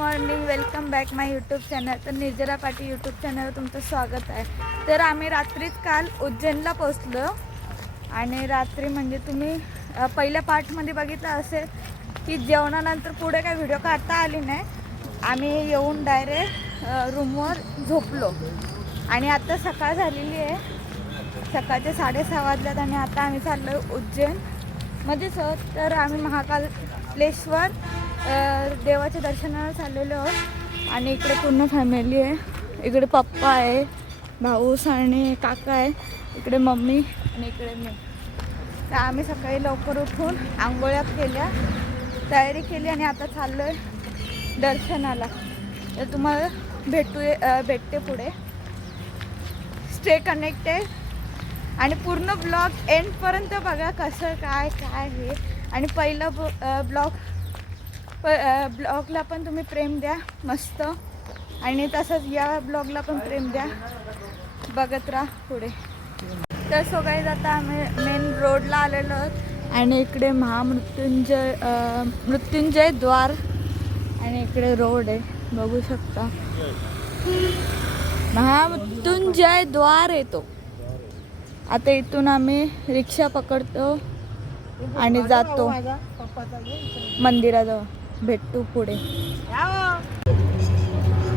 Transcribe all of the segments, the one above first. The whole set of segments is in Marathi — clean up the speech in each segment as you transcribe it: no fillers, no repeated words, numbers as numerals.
मॉर्निंग, वेलकम बॅक माय यूट्यूब चॅनल. तर निर्जरा पाटी यूट्यूब चॅनलवर तुमचं स्वागत आहे. तर आम्ही रात्रीच काल उज्जैनला पोचलो आणि रात्री म्हणजे तुम्ही पहिल्या पार्टमध्ये बघितलं असेल की जेवणानंतर पुढे काही व्हिडिओ काढता आली नाही. आम्ही येऊन डायरेक्ट रूमवर झोपलो आणि आता सकाळ झालेली आहे. सकाळचे 6:30 वाजल्यात आणि आता आम्ही चाललो उज्जैनमध्येच आहोत. तर आम्ही महाकालेश्वर देवाच्या दर्शनाला चाललेलो आहोत आणि इकडे पूर्ण फॅमिली आहे. इकडे पप्पा आहे, भाऊ आणि काका आहे, इकडे मम्मी आणि इकडे मी. तर आम्ही सकाळी लवकर उठून आंघोळ्या केल्या, तयारी केली आणि आता चाललो आहे दर्शनाला. तर तुम्हाला भेटते पुढे. स्टे कनेक्टेड आणि पूर्ण ब्लॉग एंडपर्यंत बघा कसं काय हे. आणि पहिला ब्लॉगला पण तुम्ही प्रेम द्या मस्त, आणि तसंच या ब्लॉगला पण प्रेम द्या. बघत राहा पुढे. तर सो गाईज आता आम्ही मेन रोडला आलेलो आहोत आणि इकडे मृत्युंजय द्वार आणि इकडे रोड आहे बघू शकता. महामृत्युंजय द्वार येतो. आता इथून आम्ही रिक्षा पकडतो आणि जातो मंदिराजवळ. भेटू पुढे.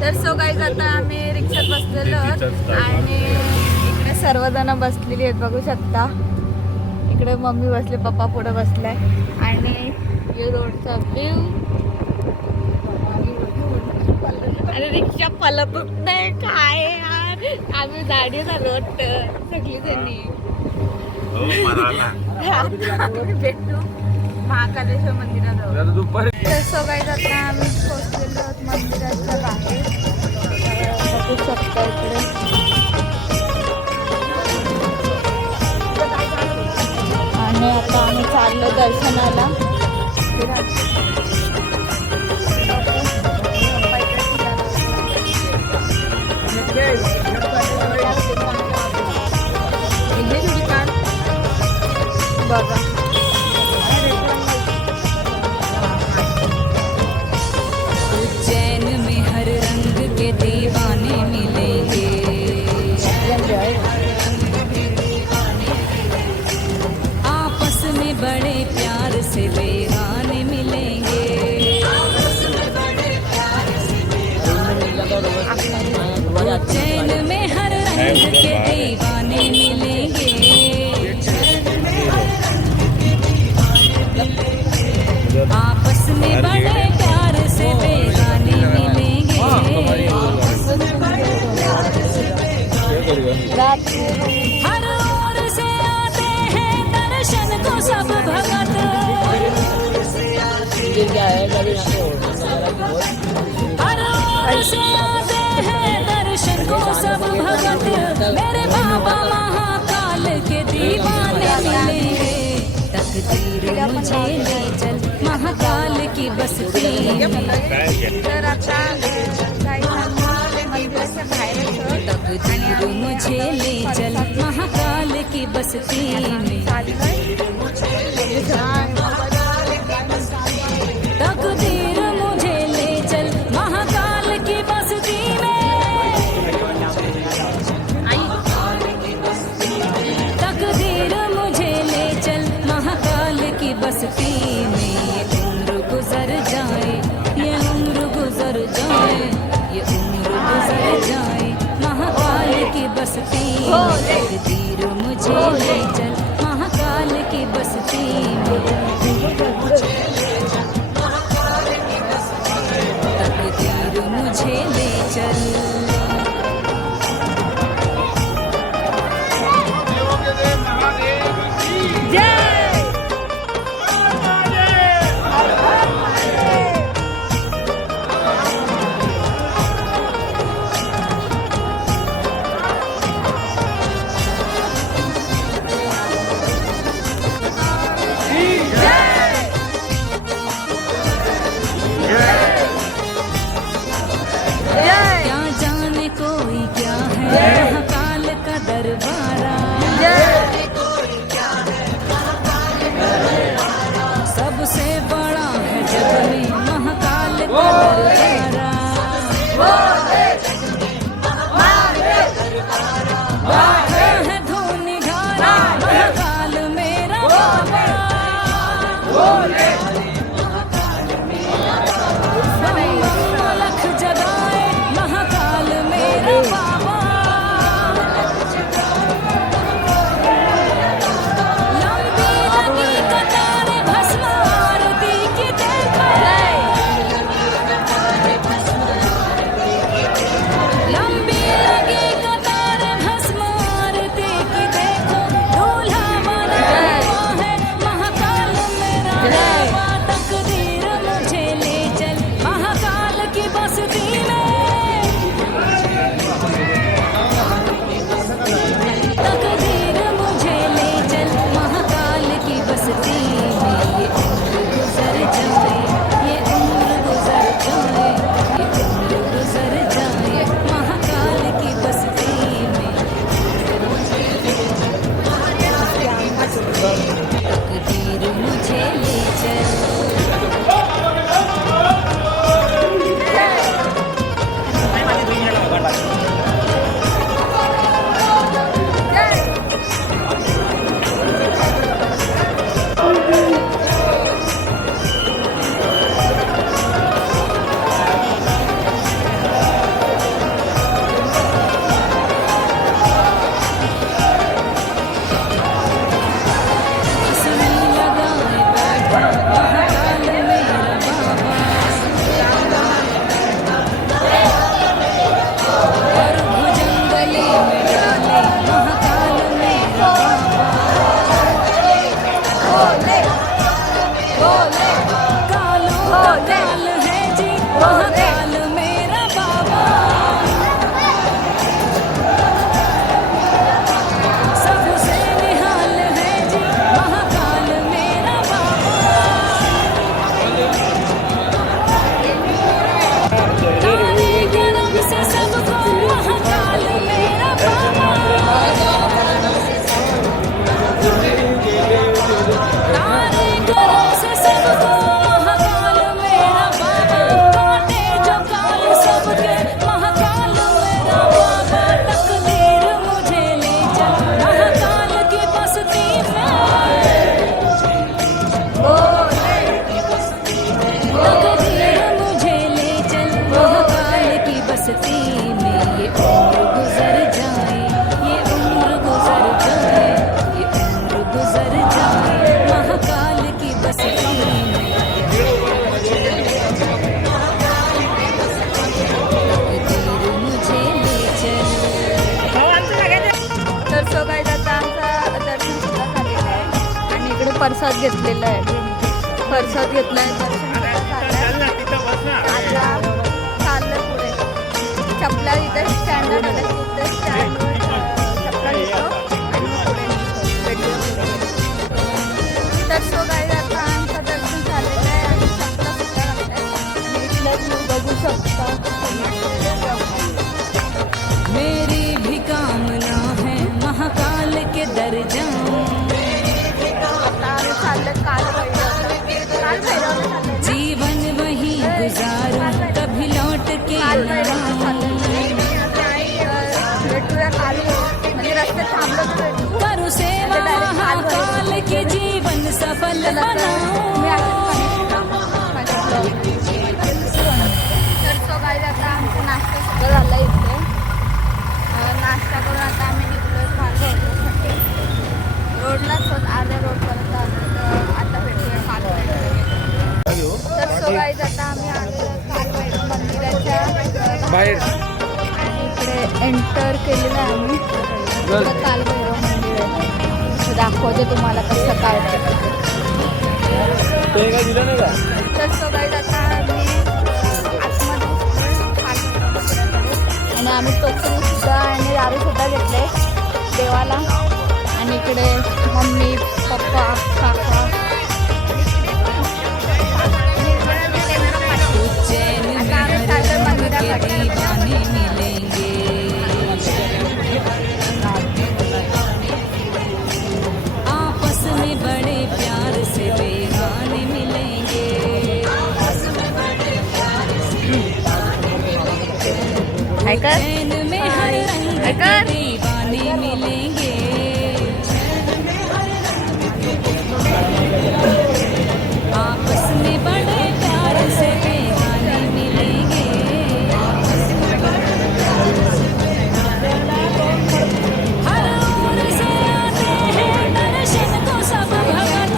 तर सो गाईज आता आम्ही रिक्षात बसलेलो आहोत आणि इकडे सर्वजण बसलेली आहेत बघू शकता. इकडे मम्मी बसले, पप्पा पुढे बसलाय आणि हे रोडचा व्ह्यू. आणि रिक्षा पलतच नाही काय यार. आम्ही गाडी झालो वाटतं सगळी जणी. भेटू महाकालेश्वर मंदिराजवळ. तर सो गाईज आता आम्ही पोहोचलेलो आहोत मंदिराच्या बाहेर बघू शकता इकडे. आणि आता आम्ही चाललो दर्शनाला. बघा उज्जैन में हर रंग के दीवाने मिलेंगे, आपस में बड़े प्यार से बेगाने मिलेंगे. उज्जैन में हर रंग के दीवाने मिलेंगे, आपस में बड़े प्यार से बेगाने मिलेंगे. हर ओर से आते हैं दर्शन को सब भगत, हर ओर से आते हैं दर्शन को सब भगत. मेरे बाबा महाकाल के दीवाने मिलेंगे. तकदीर मुझे ले चल महाकाल की बस्ती में. तर आता मंदिराच्या बाहेर तकदीर मुझे ले चल महाकाल की बस्ती में. तकदीर मुझे ले चल महाकाल की बस्ती में. तकदीर मुझे ले चल महाकाल की बस्ती में. ये उम्र गुजर जाए, ये उम्र गुजर जाए, ये उम्र गुजर जाए महाकाल की बस्ती में. तकदीर मुझे ले चल महाकाल की बस्ती में. तकदीर मुझे ले चल. महाकाल मेरा बाबा सबसे निहाल है जी महाकाल मेरा बाबा तारे गरम से सबको महाकाल मेरा बाबा तारे गरम से सबको महाकाल मेरा बाबा काटे जो काल सबके महाकाल मेरा बाबा तकदीर मुझे ले चल महाकाल की बस्ती में तकदीर मुझे ले चल महाकाल की बस्ती में ये उम्र गुजर जाए ये उम्र गुजर जाए ये उम्र गुजर जाए महाकाल की बस्ती में तकदीर मुझे ले चल तर सो काय आता आमचा दर्शन सुद्धा झालेलं आहे आणि इकडे प्रसाद घेतलेला आहे. प्रसाद घेतलाय दर्शन सुद्धा झालंय. आता चाललं पुढे चपला इथे स्टँडवर आलं की इथे स्टँडवर चपला घेतो आणि मग पुढे निघतो. तर सो काय आता आमचं दर्शन झालेलं आहे आणि चपला सुद्धा घातलाय आणि इथलं view बघू शकता. मेरी भी कामना है महाकाल के दर जाऊं आता आम्ही चाललं कालभैरव चाललंय. जीवन वहीं गुजारूं कभी लौट के न आऊं भेटूया कालभैरव म्हणजे रस्त्यात थांबलो तर भेटू. करूं सेवा महाकाल के जीवन सफल मी बनाऊं तर सो काय आता आमचा नाश्ता सुद्धा झाला इथे. नाश्ता करून आता आम्ही निघलोय कालभैरवसाठी. रोडलाच होत अर्ध्या रोडपर्यंत आलो तर आता भेटूया कालभैरव. तर सो काय आता आम्ही आलो कालभैरव मंदिराच्या बाहेर आणि इकडे एंटर केलेलं आहे आम्ही. इकडं कालभैरव मंदिर आहे. तर दाखवते तुम्हाला कसं काय ते. ते काय दिलं नाही का? तर सो काही आता आम्ही आतमध्ये उतरलोय कालभैरव मंदिरामध्ये. आणि आम्ही टोकरीसुद्धा आणि दारूसुद्धा घेतले देवाला. आणि इकडे मम्मी पप्पा काका उज्जैन में हर रंग के दीवाने मिलेंगे आपस में बड़े प्यार से बेगाने मिलेंगे उज्जैन में हर रंग के दीवाने मिलेंगे आपस में बड़े प्यार से बेगाने मिलेंगे हर ओर से आते हैं दर्शन को सब भगत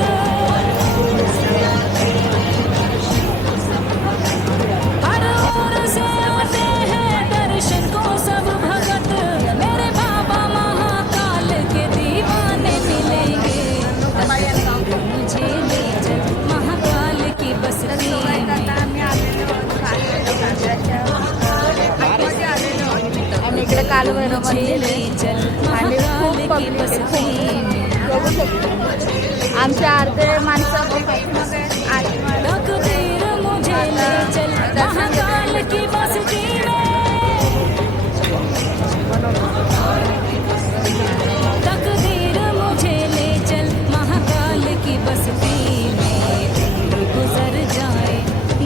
हर ओर से आते हैं दर्शन को सब भगत मेरे बाबा महाकाल के दीवाने मिलेंगे मुझे ले चल महाकाल की बस्ती में आता आम्ही आलेलो कालभैरव मंदिराच्या आतमध्ये आलेलो आणि इकडे कालभैरव मुझे मंदिर ले आहे. चल आणि खूप महाकाल की पब्लिक आहे बस्ती में बघू शकतो. आमच्या अर्धे माणसं पाठीमागे आहेत, अर्धे माणसं तकदीर मुझे ले चल महाकाल की बस्ती में तकदीर मुझे ले चल महाकाल की बस्ती में उम्र गुजर जाए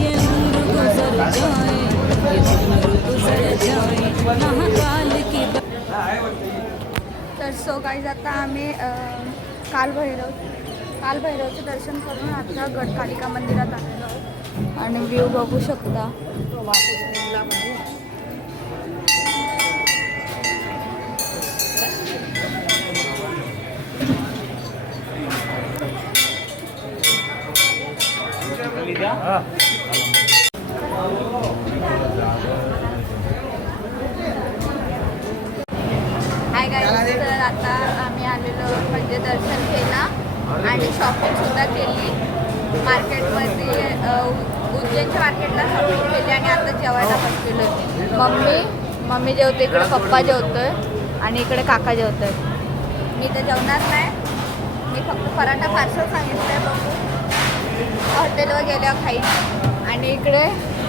ये उम्र गुजर जाए ये उम्र गुजर जाए महाकाल की तर सो काही आता आम्ही कालभैरवचं दर्शन करून आता गडकालिका मंदिरात आलेलो आहोत. आणि व्ह्यू बघू शकता. हाय गाईज, तर आता आम्ही आलेलो म्हणजे दर्शन केला आणि शॉपिंग सुद्धा केली. मार्केटमध्ये उज्जैनच्या मार्केटला शॉपिंग केली आणि आता जेवायला बसलेलो. मम्मी जेवते, इकडे पप्पा जेवतोय आणि इकडे काका जेवतोय. मी तर जेवणार नाही, मी फक्त पराठा पार्सल सांगितलंय. बघू हॉटेलवर गेल्यावर खाईन. आणि इकडे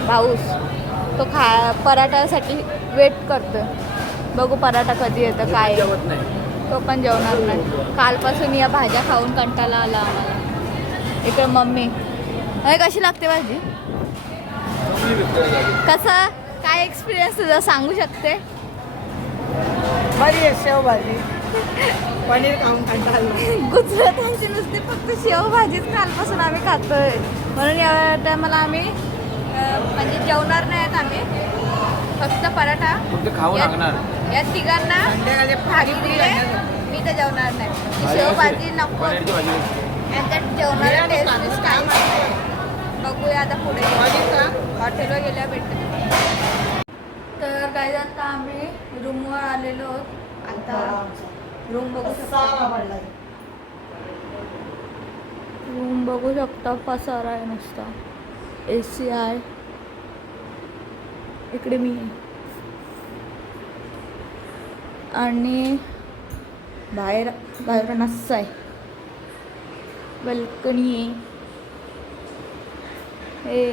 भाऊस तो पराठासाठी वेट करतोय. बघू पराठा कधी येतं काय आहे. तो पण जेवणार नाही. कालपासून या भाज्या खाऊन कंटाळा आला आम्हाला. इकडे मम्मी अरे कशी लागते भाजी? कसं काय एक्सपिरियन्स तुझा सांगू शकते? बरी आहे शेवभाजी. पनीर खाऊन कंटाळलो. गुजरातांची नुसती फक्त शेवभाजीच कालपासून आम्ही खातोय. म्हणून या टायमाला आम्ही म्हणजे जेवणार नाहीत आम्ही. फक्त पराठा खाऊ लागणार. या तिघांना भाजी दिली. मी तर जेवणार नाही. शेवभाजी नको. यांच्यात जेवणाला टेस्ट काय बघूया आता पुढे हॉटेलवर गेल्यावर भेटतो. तर काय आता आम्ही रूमवर आलेलो आहोत. आता रूम बघू शकता. रूम बघू शकता. पसारा आहे नुसता. AC आहे. इकडे मी आहे आणि बाहेर नसं आहे. बल्कनी आहे. हे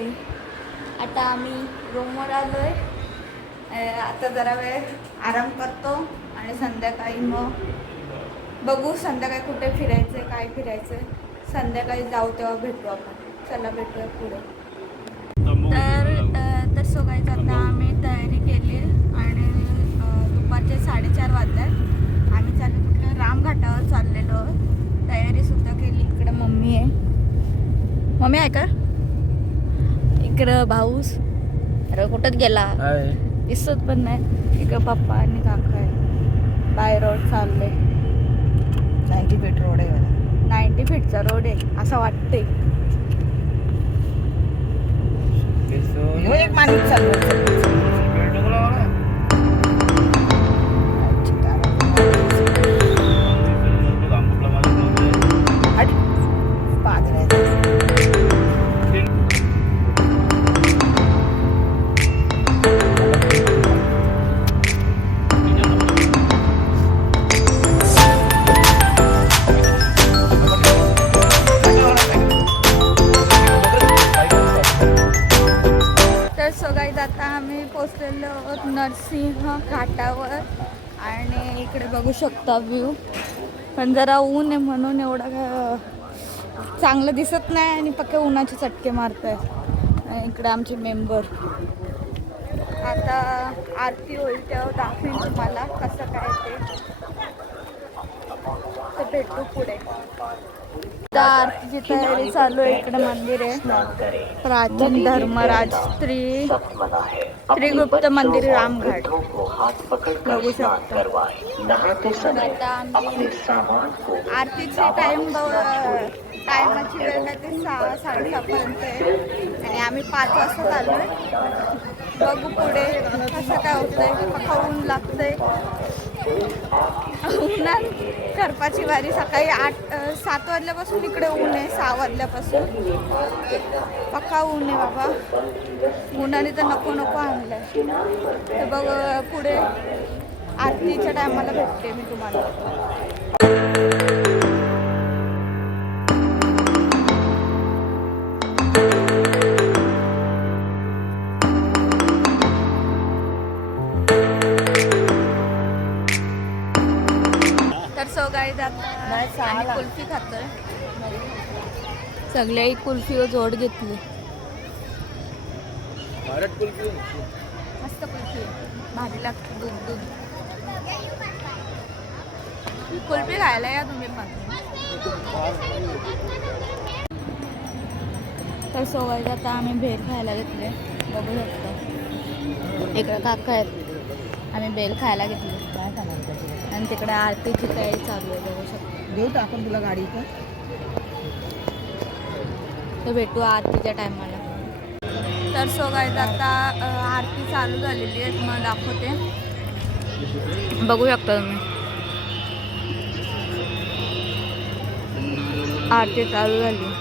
आता आम्ही रूमवर आलो आहे. आता जरा वेळ आराम करतो आणि संध्याकाळी मग बघू संध्याकाळी कुठे फिरायचं आहे काय फिरायचं आहे. संध्याकाळी जाऊ तेव्हा भेटू आपण. चला भेटूया पुढे. तर सो गाईज आता आम्ही तयारी केली आणि दुपारचे 4:30 वाजल्यात. आम्ही चाललो कुठल्या रामघाटावर चाललेलो आहोत. तयारीसुद्धा केली. इकडे मम्मी आहे. मम्मी आहे का? इकडं भाऊस. अरे कुठंच गेला दिसत पण नाही. इकडं पप्पा आणि काका आहे. बाय रोड चालले. 90 फीट रोड आहे. 90 फीटचा रोड आहे असं वाटते. एक माणूस चाललो. आता आम्ही पोचलेलो आहोत नरसिंह घाटावर आणि इकडे बघू शकता व्ह्यू. पण जरा ऊन आहे म्हणून एवढा चांगलं दिसत नाही आणि पक्के उन्हाचे चटके मारत आहे. इकडे आमचे मेंबर. आता आरती होईल तेव्हा दाखवेन तुम्हाला कसं काय ते भेटू पुढे. आरतीची तयारी चालू आहे. इकडे मंदिर आहे. प्राचीन धर्मराज त्रिगुप्त मंदिर रामघाट बघू शकतो. आरतीची टायमाची वेळ नाही ते 6-6:30 आहे आणि आम्ही 5 वाजता चालू आहे. बघू पुढे कसं काय होतंय. खाऊन लागतंय उन्हात. करपाची वारी सकाळी 7 वाजल्यापासून इकडे ऊन आहे. 6 वाजल्यापासून पक्का ऊन आहे बाबा. उन्हाने तर नको नको आणलंय. तर बघ पुढे आरतीच्या टायमाला भेटते मी तुम्हाला. सो गाईज आता आम्ही कुल्फी खातोय. सगळ्याही कुल्फीवर जोड घेतली. मस्त कुल्फी आहे. भारी लागते. दूध कुल्फी खायला या तुम्ही पण. तर सो गाईज आता आम्ही भेल खायला घेतले. बघू शकतो इकडे काका आहेत. आम्ही बेल खायला घेतली आणि तिकडे आरतीची तयारी चालू आहे. बघू शकतो. देऊ तर आपण तुला गाडी का? तर भेटू आरतीच्या टायमाला. तर सो गाईज आता आरती चालू झालेली आहे. तुम्हाला दाखवते. बघू शकता तुम्ही आरती चालू झाली.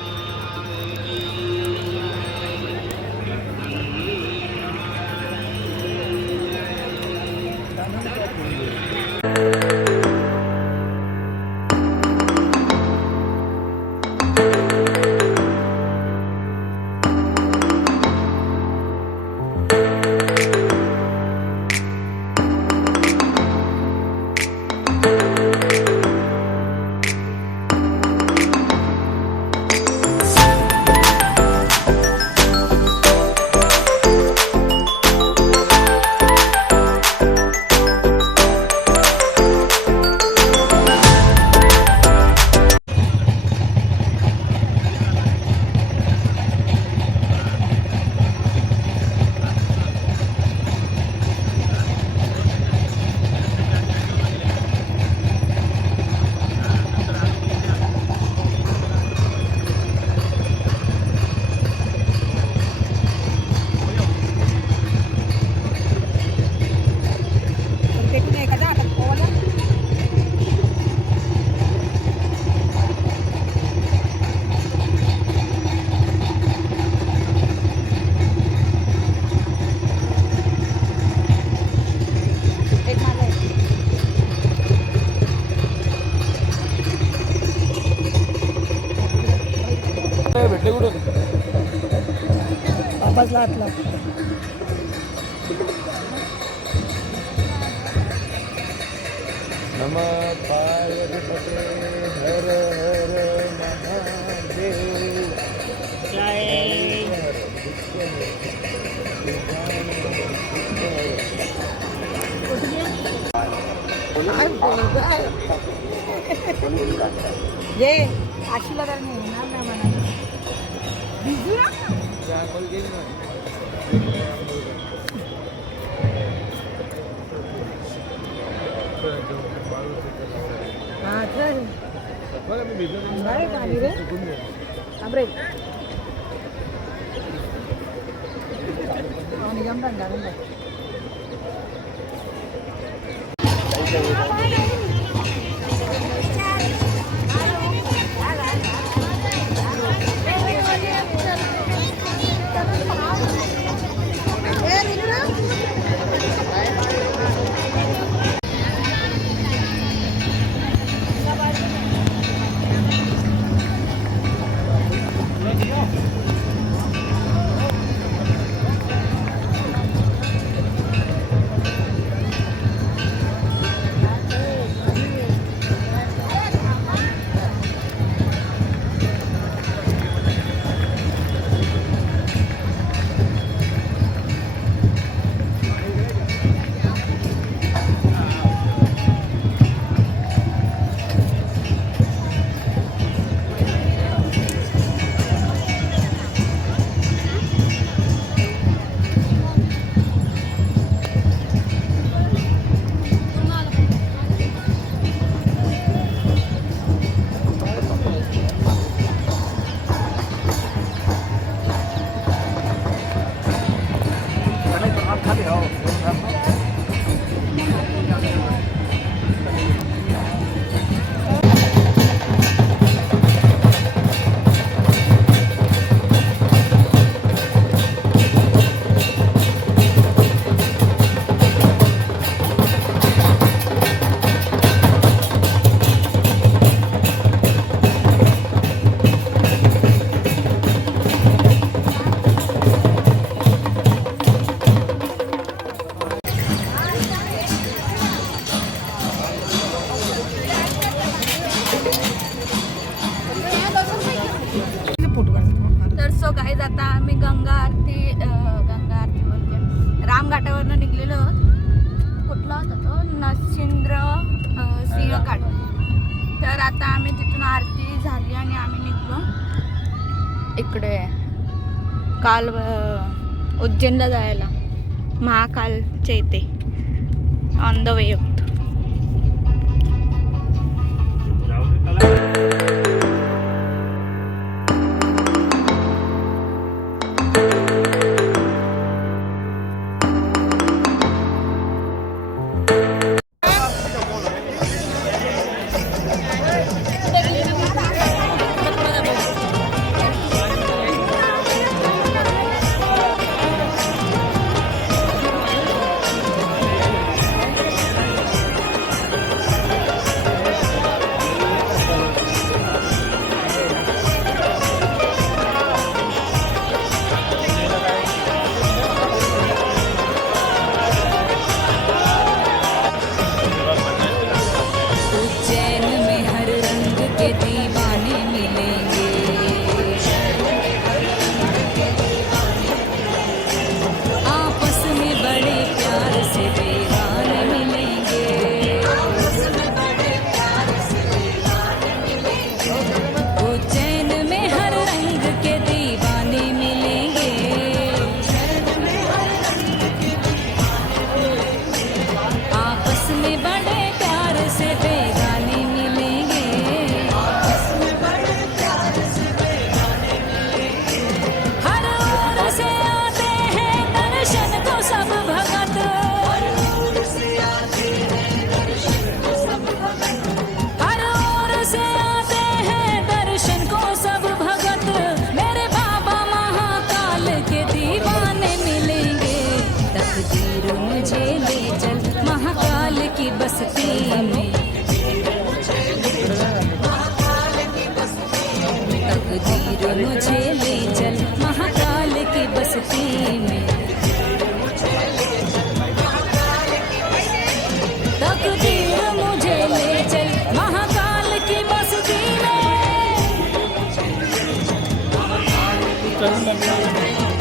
वाजला आतला. नमः पार्वती हर हर महादेव. काय बोलत आहे? ये आशीला तर नाही येणार नाही म्हणा. भिजू ना. हा चल. नाही गाडी रे. थांबरे. निगम गाडी. तर सो गाईज आता आम्ही गंगा आरती बोलते रामघाटावरनं निघलेलो आहोत. कुठला होता तो नशिंद्र सिंहघाट. तर आता आम्ही तिथून आरती झाली आणि आम्ही निघलो इकडे काल उज्जैनला जायला महाकालच्या इथे ऑन द वे होतो.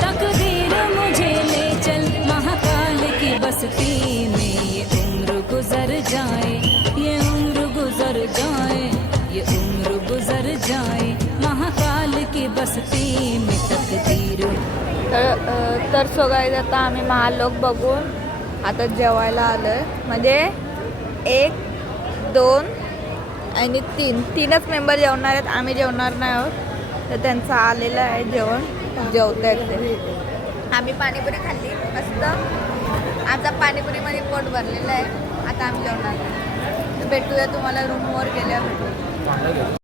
तकदीर मुझे ले चल महाकाल की बस्ती में, ये उम्र गुजर जाए, ये उम्र गुजर जाए, ये उम्र गुजर जाए महाकाल की बस्ती में तकदीर। तर सो गाईज आता आम्ही महालोक बघून आता जेवायला आलोय. म्हणजे 1, 2 आणि 3च मेंबर जेवणार आहेत. आम्ही जेवणार नाही आहोत. तर त्यांचं आलेलं आहे जेवण, जेवत आहेत ते. आम्ही पाणीपुरी खाल्ली मस्त. आमचा पाणीपुरीमध्ये पोट भरलेलं आहे. आता आम्ही जेवणार नाही. तर भेटूया तुम्हाला रूमवर गेल्यावर.